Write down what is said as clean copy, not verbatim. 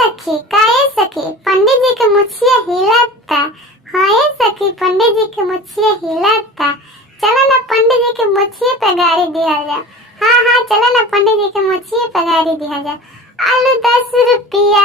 सखी काहे सखी पंडित जी के मुछिया हिलता। हाँ ये सखी पंडित जी के मुछिया हिलता। चलो ना पंडित जी के मुछिए पे गाड़ी दिया जा। हाँ हाँ चलो ना पंडित जी के मुछिए पे गाड़ी दिया जा। आलू 10 रुपया